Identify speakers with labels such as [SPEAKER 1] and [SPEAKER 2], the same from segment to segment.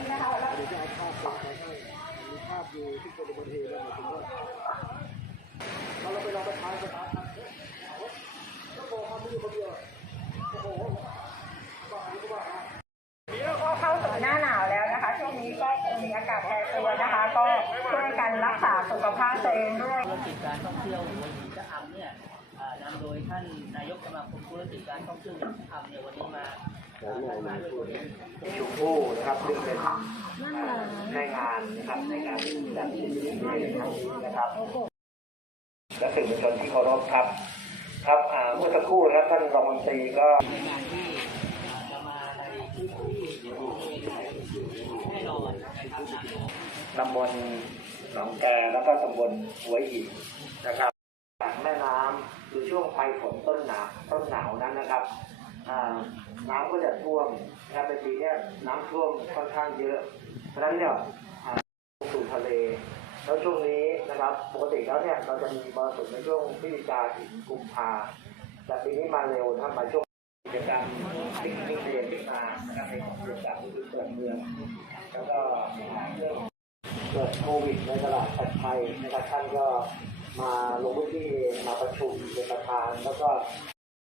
[SPEAKER 1] ี้นะคะแล้ว
[SPEAKER 2] เดี๋ยวจะเอาภาพลงไปให้มีภาพอยู่ที่เกิดอุบัติเหตุแล้วหมายถึงว่าเราเราไปลองไปทานไปทานกันก็บอกมามรู้คนเดียวโอ้โหบ้าหรือว่า
[SPEAKER 1] ก็เข้าสู่หน้าหนาวแล้วนะคะ ช่วงนี้ก็มีอากาศแปรปรวนนะคะ ก็ช่วยกันรักษาสุขภาพตัวเองด้วย
[SPEAKER 3] ธุรกิจการท่องเที่ยวหัวหินชะอำเนี่ยนำโดยท่านนายกสมาคมธุรกิจการท่องเที่ยวหัวหินชะอำเนี่ยวันนี้มา
[SPEAKER 4] ชมพู่นะครับซึ่งเป็นในงานนะครับในงานที่จัดที่นี่ในครั้งนี้นะครับและสื่อมวลชนที่เคารพครับ ครับเมื่อสักครู่นะครับท่านรองมนตรีก็
[SPEAKER 3] ในการที่จะมาในพื้นที่เดี๋ยวบริเวณแน่นอนนะครับนะ
[SPEAKER 4] ตำบลหนองแกแล้วก็ตำบลหัวหินนะครับจากแม่น้ำคือช่วงปลายฝนต้นหนาวต้นหนาวนั้นนะครับ น้ำก็จะท่วมนะครับในปีนี้น้ำท่วมค่อนข้างเยอะเพราะฉะนั้นเนี่ยสู่ทะเล แล้วช่วงนี้นะครับปกติแล้วเนี่ยเราจะมีมรสุมในช่วงพฤศจิกาถึงกุมภาแต่ปีนี้มาเร็วนะมาช่วงกิจกรรมที่ที่เรียนขึ้นมานะครับในของกิจกรรมคือเปิดเมืองแล้วก็เรื่องเกิดโควิดในตลาดผัดไทยนะครับท่านก็มาลงพื้นที่มาประชุมเป็นประธานแล้วก็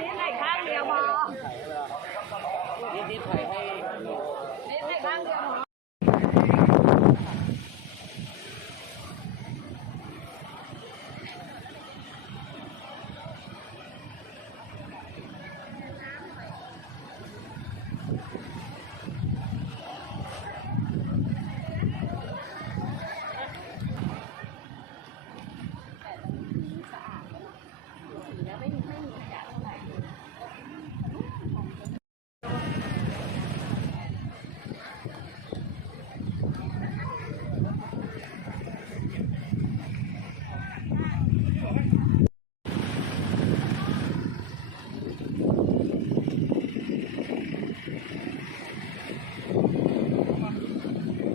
[SPEAKER 1] นี้ใส่ข้างเดียวพอ
[SPEAKER 3] นิดๆถ่ายให้